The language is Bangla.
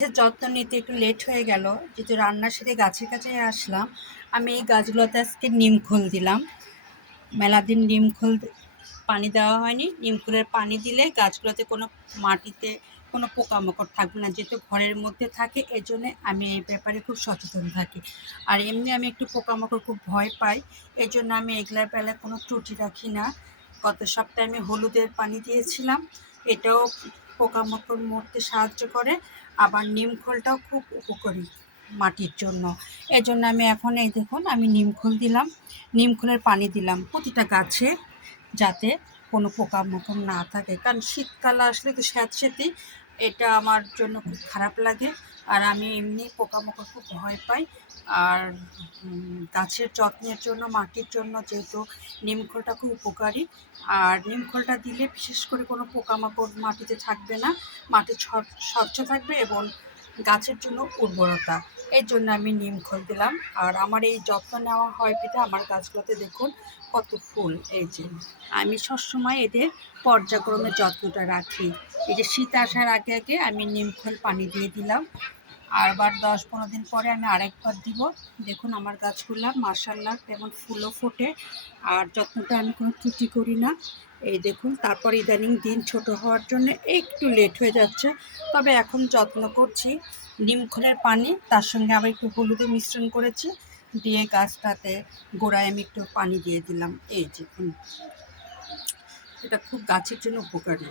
যত্ন নিতে একটু লেট হয়ে গেল, যেহেতু রান্না সেরে গাছের কাছে আসলাম। আমি এই গাছগুলোতে আজকে নিমখোল দিলাম। মেলা দিন নিমখোল পানি দেওয়া হয়নি। নিমখোলের পানি দিলে গাছগুলোতে কোনো মাটিতে কোনো পোকামাকড় থাকবে না, যেহেতু ঘরের মধ্যে থাকে। এজন্যে আমি এই ব্যাপারে খুব সচেতন থাকি। আর এমনি আমি একটু পোকামাকড় খুব ভয় পাই, এই জন্য আমি এগুলার বেলায় কোনো ত্রুটি রাখি না। গত সপ্তাহে আমি হলুদের পানি দিয়েছিলাম, এটাও পোকামাকড় মরতে সাহায্য করে। আবার নিমখোলটাও খুব উপকারী মাটির জন্য। এজন্য আমি এখন এই দেখুন, আমি নিমখোল দিলাম, নিমখোলের পানি দিলাম প্রতিটা গাছে, যাতে কোনো পোকামাকড় না থাকে। কারণ শীতকাল আসলে তো স্যাঁতসেঁতে, এটা আমার জন্য খুব খারাপ লাগে। আর আমি এমনি পোকামাকড় খুব ভয় পাই। আর গাছের যত্নের জন্য, মাটির জন্য যেহেতু নিমখোলটা খুব উপকারী। আর নিমখোলটা দিলে বিশেষ করে কোনো পোকামাকড় মাটিতে থাকবে না, মাটি স্বচ্ছ থাকবে এবং গাছের জন্য উর্বরতা। এর জন্য আমি নিমখোল দিলাম। আর আমার এই যত্ন নেওয়া হয় বিধায় আমার গাছগুলোতে দেখুন কত ফুল। এই যে আমি সবসময় এদের পর্যায়ক্রমে যত্নটা রাখি। এই যে শীত আসার আগে আগে আমি নিমখোল পানি দিয়ে দিলাম, আবার 10-15 দিন পরে আমি আরেকবার দিব। দেখুন আমার গাছগুলা মাশাআল্লাহ কেমন ফুলও ফোটে। আর যত্নটা আমি কোনো ত্রুটি করি না। এই দেখুন, তারপর ইদানিং দিন ছোট হওয়ার জন্য একটু লেট হয়ে যাচ্ছে, তবে এখন যত্ন করছি। নিমখোলের পানি তার সঙ্গে আবার একটু হলুদের মিশ্রণ করেছি, দিয়ে গাছটাতে গোড়ায় আমি একটু পানি দিয়ে দিলাম। এই দেখুন, এটা খুব গাছের জন্য উপকারী।